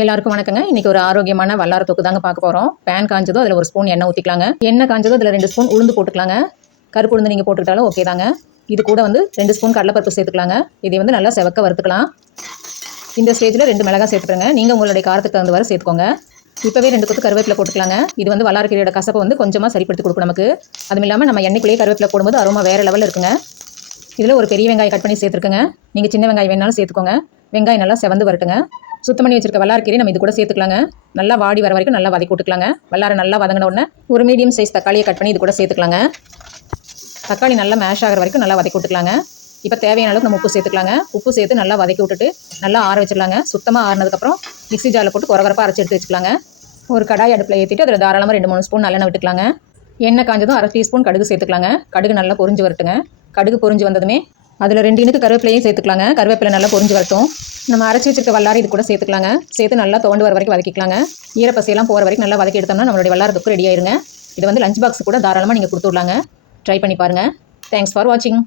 எல்லாருக்கும் வணக்கங்க. இன்னைக்கு ஒரு ஆரோக்கியமான வல்லார தொக்கு தாங்க பார்க்க போகிறோம் பேன் காஞ்சதோ அதில் ஒரு ஸ்பூன் எண்ணெய் ஊற்றிக்கலாங்க எண்ணெய் காஞ்சதும் அதில் ரெண்டு ஸ்பூன் உளுந்து போட்டுக்கலாங்க. கருப்பு உளுந்து நீங்கள் போட்டுக்கிட்டாலும் ஓகே தாங்க. இது கூட வந்து ரெண்டு ஸ்பூன் கடலைப்பருப்பு சேர்த்துக்கலாங்க. இதை வந்து நல்லா செவக்க வறுத்துக்கலாம். இந்த ஸ்டேஜில் ரெண்டு மிளகாய் சேர்த்துக்கோங்க நீங்கள் உங்களுடைய காரத்துக்கு தகுந்த வரை சேர்த்துக்கோங்க. இப்போவே ரெண்டு கொத்து கருவேப்பிலை போட்டுக்கலாங்க. இது வந்து வல்லாரக்கீரையோட கசப்பை வந்து கொஞ்சமாக சரிப்படுத்தி கொடுக்கும் நமக்கு. அதுவும் இல்லாமல் நம்ம எண்ணெய்க்குள்ளேயே கருவேப்பிலை போடும்போது அரோமா வேறு லெவலில் இருக்குங்க. இதில் ஒரு பெரிய வெங்காயம் கட் பண்ணி சேர்த்துருக்குங்க. நீங்கள் சின்ன வெங்காயம் வேணாலும் சேர்த்துக்கோங்க. வெங்காயம் நல்லா செவந்து வரட்டுங்க. சுத்தம் பண்ணி வச்சிருக்க வல்லாரக்கீரை நம்ம இது கூட சேர்த்துக்கலாங்க. நல்லா வாடி வர வரைக்கும் நல்லா வதக்கி விட்டுக்கலாங்க. வல்லாரை நல்லா வதங்கின உடனே ஒரு மீடியம் சைஸ் தக்காளியை கட் பண்ணி இது கூட சேர்த்துக்கலாங்க. தக்காளி நல்லா மேஷ் ஆகிற வரைக்கும் நல்லா வதக்கி விட்டுக்கலாங்க. இப்போ தேவையான அளவுக்கு நம்ம உப்பு சேர்த்துக்கலாங்க. உப்பு சேர்த்து நல்லா வதக்கி விட்டுட்டு நல்லா ஆற வச்சிடலாங்க. சுத்தமாக ஆறினதுக்கப்புறம் மிக்சி ஜாரில் போட்டு குறவரப்பாக அரைச்சி எடுத்து வச்சுக்கலாங்க. ஒரு கடாய் அடுப்பில் ஏற்றிட்டு அதில் தாராளமாக ரெண்டு மூணு ஸ்பூன் நல்லெண்ணெய் விட்டுக்கலாங்க. எண்ணெய் காஞ்சதும் அரை டீஸ்பூன் கடுகு சேர்த்துக்கலாங்க. கடுகு நல்லா பொரிஞ்சு வரட்டுங்க. கடுகு பொரிஞ்சு வந்ததுமே அதில் ரெண்டு இனுக்கு கருவேப்பிலையும் சேர்த்துக்கலாங்க. கருவேப்பிலை நல்லா பொறிஞ்சு வரட்டும். நம்ம அரைச்சி வச்சிருக்க வல்லாரி இது கூட சேர்த்துக்கலாங்க. சேர்த்து நல்லா தோண்டு வர வரைக்கும் வதக்கிக்கலாங்க. ஈரப்பசையெல்லாம் போகிற வரைக்கும் நல்லா வதக்கி எடுத்தோம்னா நம்மளுடைய வல்லாரத்துக்கு ரெடி ஆயிருங்க. இது வந்து லஞ்ச் பாக்ஸ் கூட தாராளமாக நீங்கள் கொடுத்துடலாங்க ட்ரை பண்ணி பாருங்கள் தேங்க்ஸ் ஃபார் வாட்சிங்